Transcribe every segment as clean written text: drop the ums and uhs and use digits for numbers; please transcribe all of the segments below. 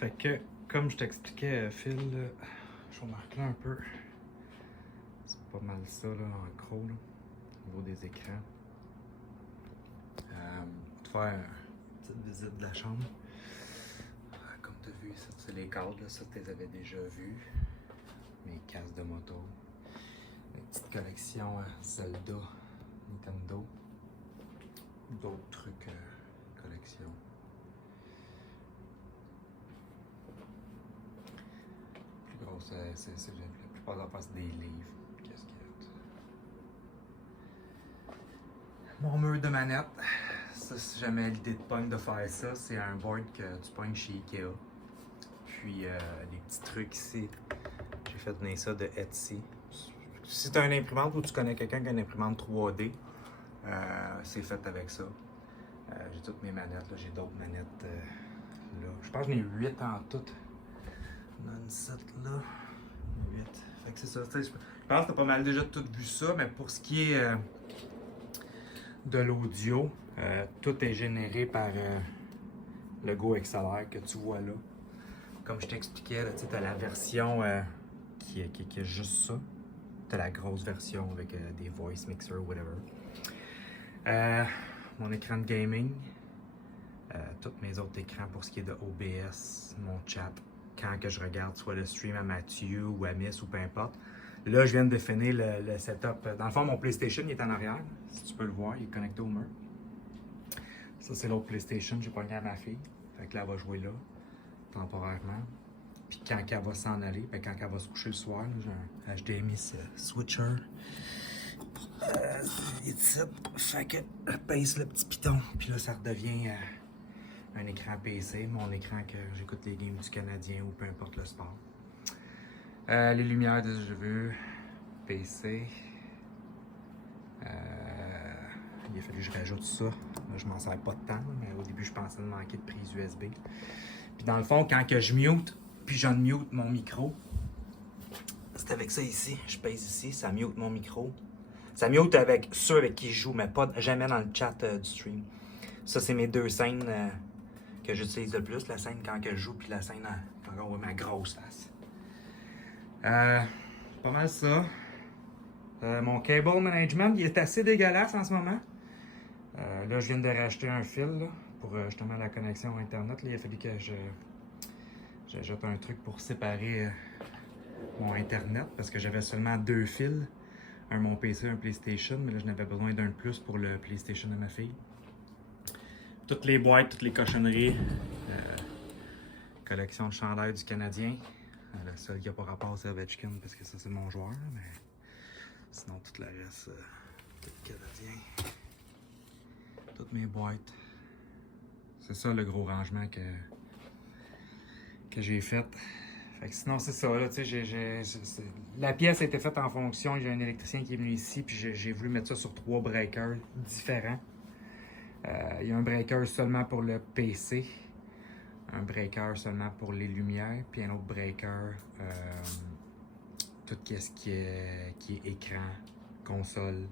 Fait que, comme je t'expliquais, Phil, je remarque là un peu. C'est pas mal ça, là, en gros, là, au niveau des écrans. On va te faire une petite visite de la chambre. Comme tu as vu, ça, c'est les cadres, là, ça, tu les avais déjà vus. Mes casques de moto. Une petite collection Zelda, Nintendo. D'autres trucs, collection. Plus grosse, c'est la plupart de la c'est des livres. Qu'est-ce qu'il y a? Mon mur de manette. Ça, si jamais l'idée de pogne de faire ça, c'est un board que tu pognes chez Ikea. Puis des petits trucs ici. J'ai fait venir ça de Etsy. Si tu as une imprimante ou tu connais quelqu'un qui a une imprimante 3D, c'est fait avec ça. J'ai toutes mes manettes, là. J'ai d'autres manettes là. Je pense que j'en ai 8 en tout. On a une 7 là. 8. Fait que c'est ça. Je pense que tu as pas mal déjà tout vu ça, mais pour ce qui est de l'audio, tout est généré par le Go XLR que tu vois là. Comme je t'expliquais, tu as la version qui est juste ça. Tu as la grosse version avec des voice mixers, whatever. Mon écran de gaming. Tous mes autres écrans pour ce qui est de OBS, mon chat. Quand que je regarde soit le stream à Mathieu ou à Miss ou peu importe. Là, je viens de définir le setup. Dans le fond, mon PlayStation il est en arrière. Si tu peux le voir, il est connecté au mur. Ça, c'est l'autre PlayStation. J'ai pogné à ma fille. Fait que là, elle va jouer là, temporairement. Puis quand elle va s'en aller, ben quand elle va se coucher le soir, j'ai un HDMI switcher. Ici, fait que je pèse le petit piton. Puis là, ça redevient un écran PC, mon écran que j'écoute les games du Canadien ou peu importe le sport. Les lumières de ce que je veux, PC. Il a fallu que je rajoute ça. Là, je m'en sers pas de temps, mais au début, je pensais de manquer de prise USB. Puis dans le fond, quand que je mute, puis j'unmute mon micro, c'est avec ça ici. Je pèse ici, ça mute mon micro. Ça mute avec ceux avec qui je joue, mais pas jamais dans le chat du stream. Ça, c'est mes deux scènes que j'utilise le plus. La scène quand que je joue, puis la scène quand on voit ma grosse face. Pas mal ça. Mon cable management, il est assez dégueulasse en ce moment. Là, je viens de racheter un fil là, pour justement la connexion Internet. Là, il a fallu que j'ajoute un truc pour séparer mon Internet parce que j'avais seulement 2 fils. Un mon PC, un PlayStation, mais là, je n'avais besoin d'un de plus pour le PlayStation de ma fille. Toutes les boîtes, toutes les cochonneries. Collection de chandails du Canadien. La seule qui n'a pas rapport, c'est Ovechkin parce que ça, c'est mon joueur. Mais sinon, tout le reste, tout Canadien. Toutes mes boîtes. C'est ça le gros rangement que j'ai fait. Fait que sinon, c'est ça. Là, la pièce a été faite en fonction. J'ai un électricien qui est venu ici, puis j'ai voulu mettre ça sur 3 breakers différents. Il y a un breaker seulement pour le PC, un breaker seulement pour les lumières, puis un autre breaker, tout ce qui est écran, console.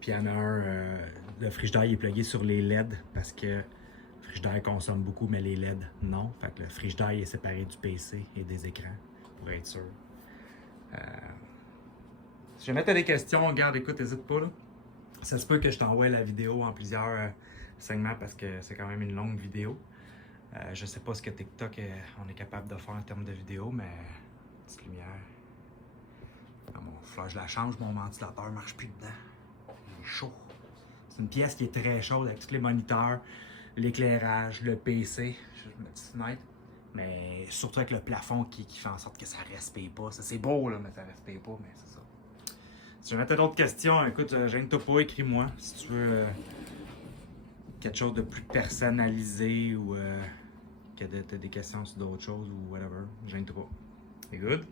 Puis il y en a un, le frigidaire est plugué sur les LED parce que le frigidaire consomme beaucoup, mais les LED non. Fait que le frigidaire est séparé du PC et des écrans pour être sûr. Si jamais tu as des questions, regarde, écoute, n'hésite pas là. Ça se peut que je t'envoie la vidéo en plusieurs segments parce que c'est quand même une longue vidéo. Je sais pas ce que TikTok on est capable de faire en termes de vidéo, mais petite lumière. Faut que je la change, mon ventilateur marche plus dedans. Il est chaud. C'est une pièce qui est très chaude avec tous les moniteurs, l'éclairage, le PC. Je vais mettre une fenêtre. Mais surtout avec le plafond qui fait en sorte que ça respire pas. Ça c'est beau là, mais ça respire pas, mais c'est ça. Si jamais tu as d'autres questions, écoute, gêne-toi pas, écris-moi. Si tu veux quelque chose de plus personnalisé ou que tu as des questions sur d'autres choses ou whatever, gêne-toi pas. C'est good?